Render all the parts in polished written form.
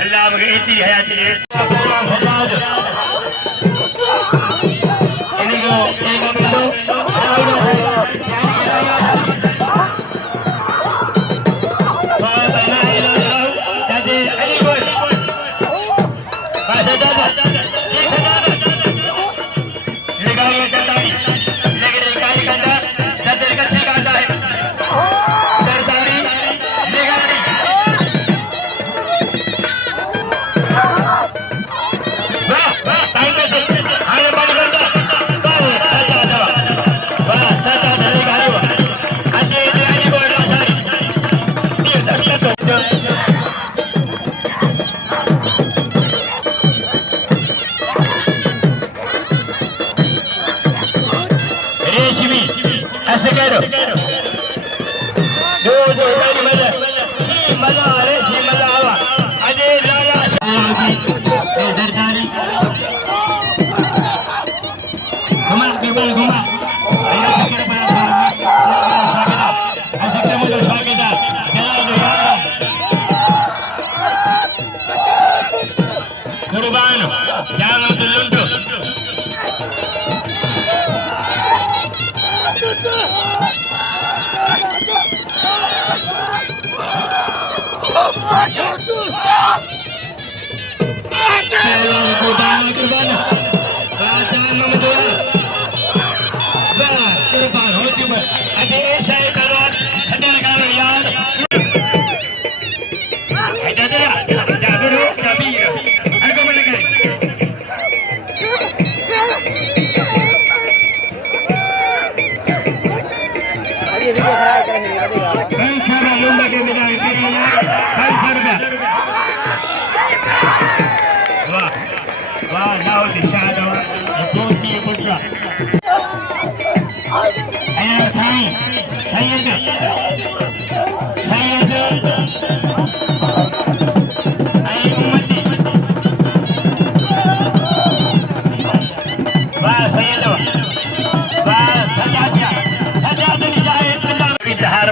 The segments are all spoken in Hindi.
अल्लाह मगे इतनी हयाती है इनको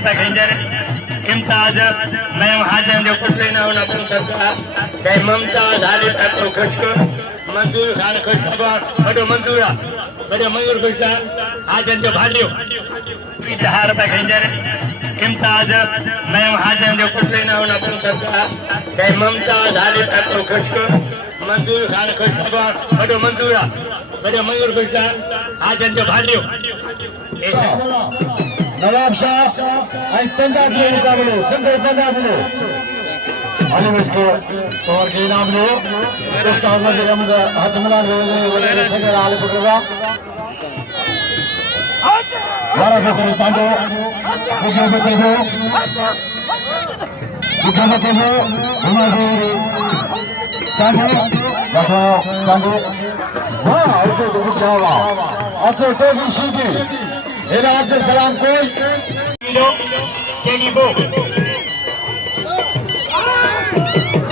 एक मिनट इम्ताज मैं हाजन जो कुछ लेना होना अपन सरकार चाहे मुमताज हाले तक को खुश मंजूर खान खुश बड़ो मंजूरा बड़ो मंजूर खुश हाजन जो भालियो 2000 रुपए खंजर इम्ताज मैं हाजन जो कुछ लेना होना अपन सरकार चाहे मुमताज हाले तक को खुश मंजूर खान खुश बड़ो मंजूरा बड़ो मंजूर खुश हाजन जो भालियो नवाब शाह पंजाब के मुकाबले संघर्ष पंजाब लो अली मुझको और के नाम लो उसका वजीर अहमद हाथ मिला ले संघर्ष आले पकड़ेगा 12 बकरी पांडो बकरी दो हमारे पांडो देखो पांडो वाह ऐसे तो क्या हुआ अच्छा तो भी सीधी हिराज सलाम कोई चेनी बो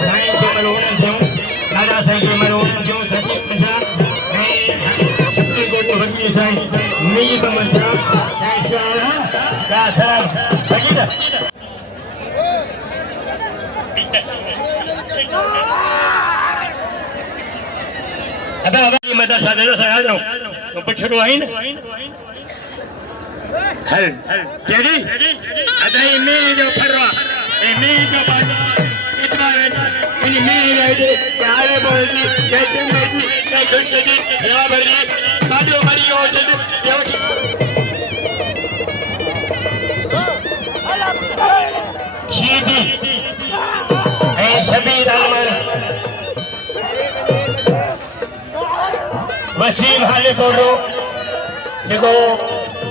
नहीं जो मरोन जो दादा साईं के मरोन जो सच्ची पंजा मैं सबके को हकी साईं नहीं बमंजा साईं का सलाम बजीदा अब मदरसा दे सका दो तो पछड़ो आई ना हल रेडी अदाई में जो फरवा ए में जो बाजार इतबार इन में आइए यारे बोलती कहते हैं कि कुछ की या भरी बाजू भरी हो जद शीदी ए शबीर अमर वसीम हाले कोडो देखो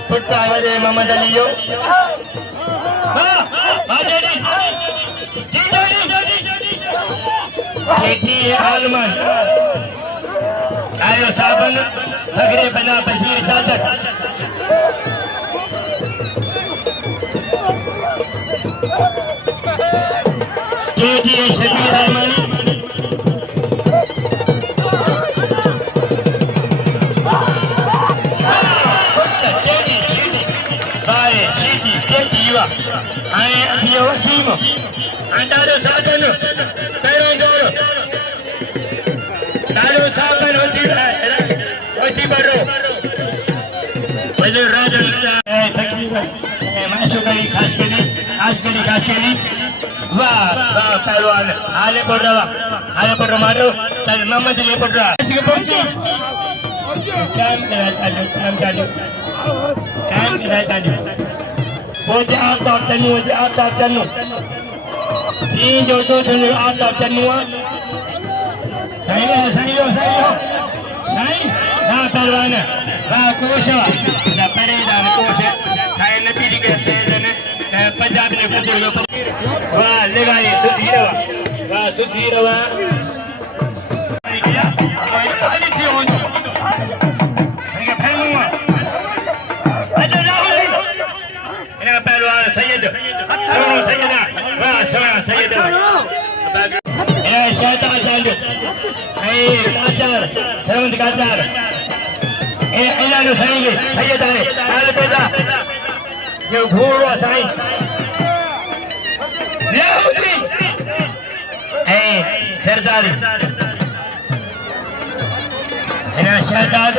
पुत्र आवाज मोहम्मद अली जो आलमन आयो साबन भगड़े बना बशीर चादर शबीर आलमानी वसीम ॾाढो साधन पहिरों दौर ॾाढो साधन होती बड़ो वज़ीर राजन माशूकरी खासकरी वाह वाह पहलवान आले पड़ मारो चल मोहम्मद ले पड़ रहा काम कराता वो जे आफ्ताब चन्नू तीन जो दो चन्नू आफ्ताब चन्नू सही ना पहलवान वाह कोश दा परेदान कोश साईं नबी जी के सेजन पंजाब ने बुजुर्ग वाह लगाई सुधी रवा खाली थी होनो संगे फैलूंगा पहलवान सैयद सैयदा वाह सोना सैयद शहजाद जांजो कादार सरवंत कादार इन्होंने सही सैयद है आल पैदा जो घोड़ो साईं सरदारी इन्होंने शहजाद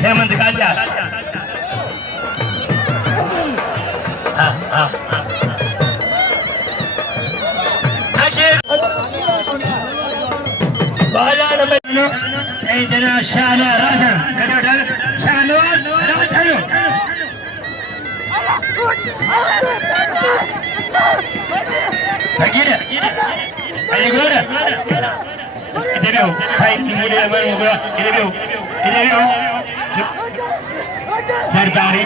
सरवंत कादार जना शाना राजन शानवाज राजन फकीर अली गोर इधर आओ भाई मुझे मर होगा इधर आओ सरदारी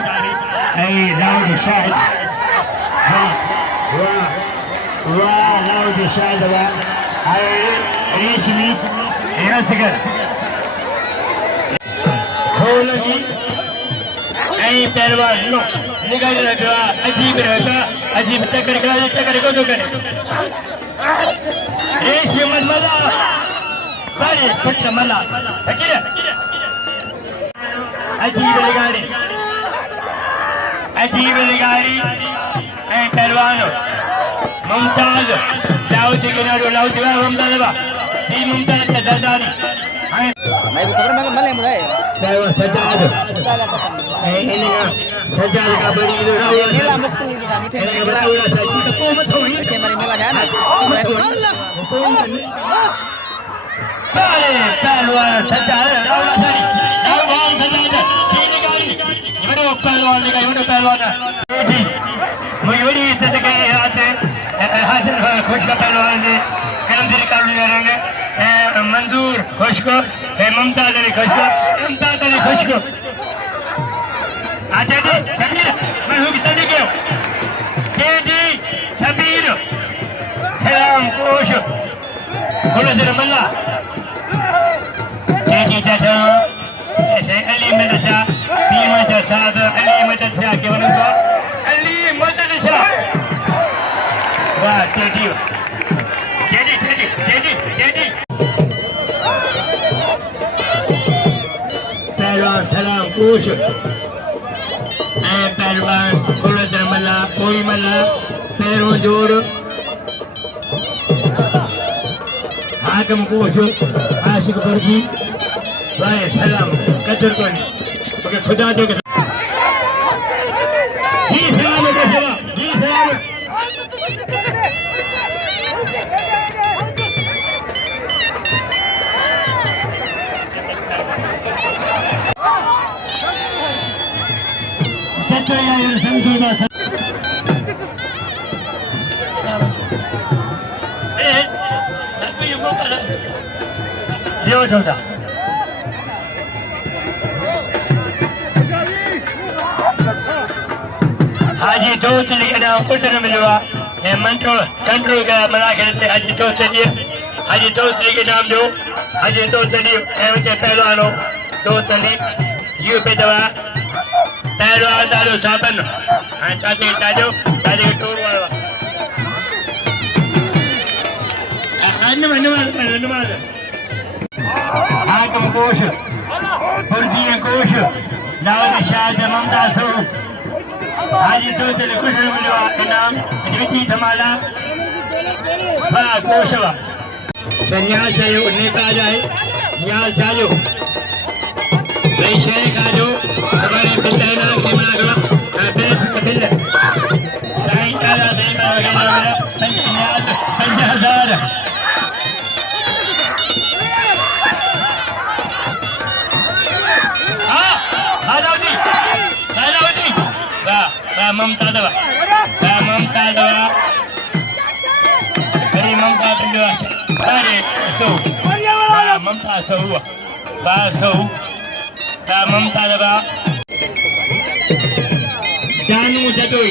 लाउड शायद वाह लाउड शायद वाह रेशमी सिगर खोलगी पहलवान निकाल रहा अजीब रहता अजीब चक्कर को तो करे रेशम मला बड़े पुत्र मला अजीब लिगारी पहलवान मुमताज लाउद किनारो लाउद मुमताज सी मुमताज का दरदारी मैं भी खबर में mulai पहलवान सजाद सजाद का बड़ी मेला मुश्किल नहीं था मीठे का बड़ा उड़ा सजाद तो मत होई मीठे हमारे मेला है ना पहलवान सजाद रावला सारी रावण सजाद तीन गाड़ी बड़ो पहलवान निकाय बड़ो पहलवान जी मुझे बड़ी इज्जत के हासिल खुश का पहलवान ने करम दिल काबू करेंगे मंजूर खुश को मुमताज अली खुश को अच्छा जी शबीर मैं हूँ कितने के जी शबीर सलाम कोश गुलजर मल्ला जी चाचा ऐसे अली मदरसा बीमा साद अली मदरसा के वनो अली मदरसा वाह जी पहलवान सलाम कोश पहलवान गुलजर मल्ला कोई मल्ला पैरों जोड़ हाकम कोश आशिक बर्फी भाई सलाम कदर को नहीं खुदा दे जी सलाम जी सलाम साईं दोस्त लिखे ना कुछ न मिलो है कंट्रोल का मना करते आज दोस्त लिए आज दोस्त लिखे नाम दो आज दोस्त लिए ऐसे पहलवानों दोस्त लिए यू पे दवा पहलवान डालो साबन हाँ चाचे के टोर वाला अन्नमाल हाकम कोश पुरजी कोश दाऊद शाह ममता सो आज दोस्त लिखे कुछ न मिलो इनाम विधि धमाला वाह कोशवा संन्यास आयो नेता जाए न्यास आयो वैशय काजो हमारे पिताना के मागवा बेस कबिल साईं तारा देवा वगैरह पंजाब ममता दवा अरे ममता दवा अरे सो ममता सो ममता दवा दानू जतोई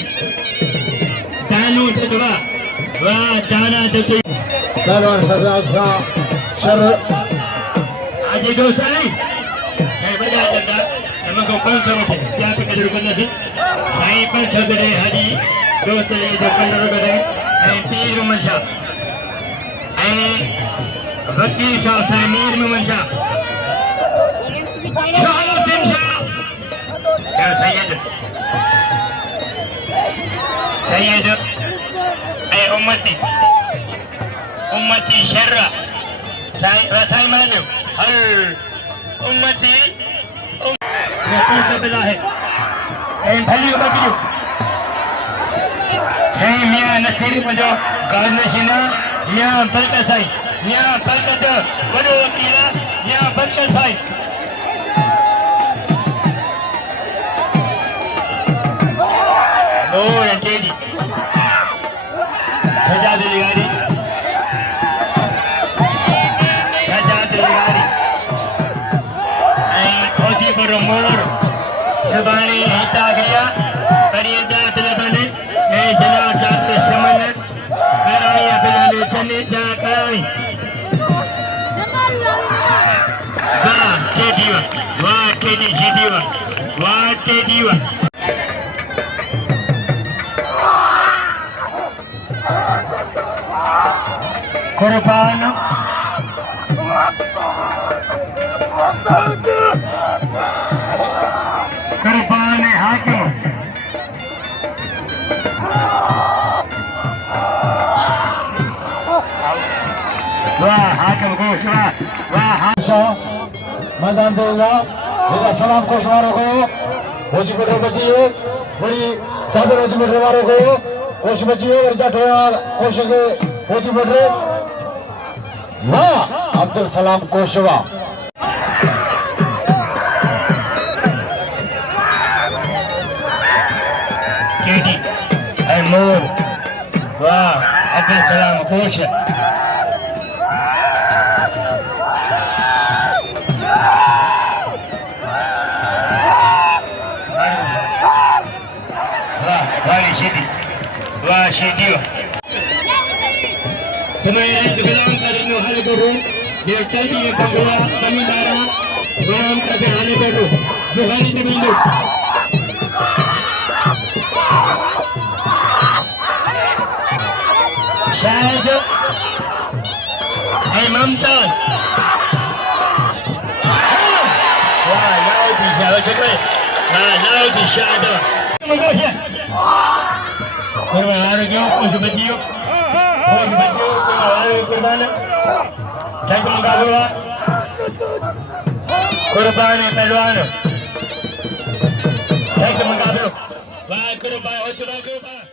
वाह दाना जतोई पहलवान सरदार शाह शर आज दोस्त नहीं बजा देता हमको कौन सा होते क्या पे कदर करना थी साईं पर सदरे हरी दोस्त ले जो कदर करे ऐ तीर मंशा ऐ वकील शाह समीर मंशा शाह तिनशा क्या सैयद ऐ उम्मती शर्रा साईं मानो हर उम्मती कौन सा बिला है भली बकरियों साईं मियाँ नसीर मजो गार्नशिना मियाँ बरकत साईं मियाँ बरकत वडो वकीला मियाँ बरकत साईं और टेडी सजाद लिगारी पर मोर सबानी हिता गया परियदा तलबने ए जना जात शमन कराई बिलाले चने जा कराई वाह के दीवा कुर्बान कुर्बान हाकिम वाह हाकिम को वाह मैदान देगा सलाम कोश वालों को होजी बड़े बचिए बड़ी सादर होजी बड़े वालों को कोश बचिए और जाठवा कोश के होजी बड़े वाह अब्दुल सलाम कोशवा केडी ऐ मोर वाह अब्दुल सलाम कोश वाह शेडियो तुम्हें गुलाम का दिन हाल करो ये चाहिए बंगला बनीदारा गुलाम का दिन हाल करो जुहारी के बिंदु शायद ऐ ममताज वाह लाओ दी जाओ चले लाओ दी शायद कुर्बान क्यों कुछ बच्चियों कुर्बान क्या मुकाबला कुर्बान पहलवान क्या मुकाबला वाह कुर्बान हो चुका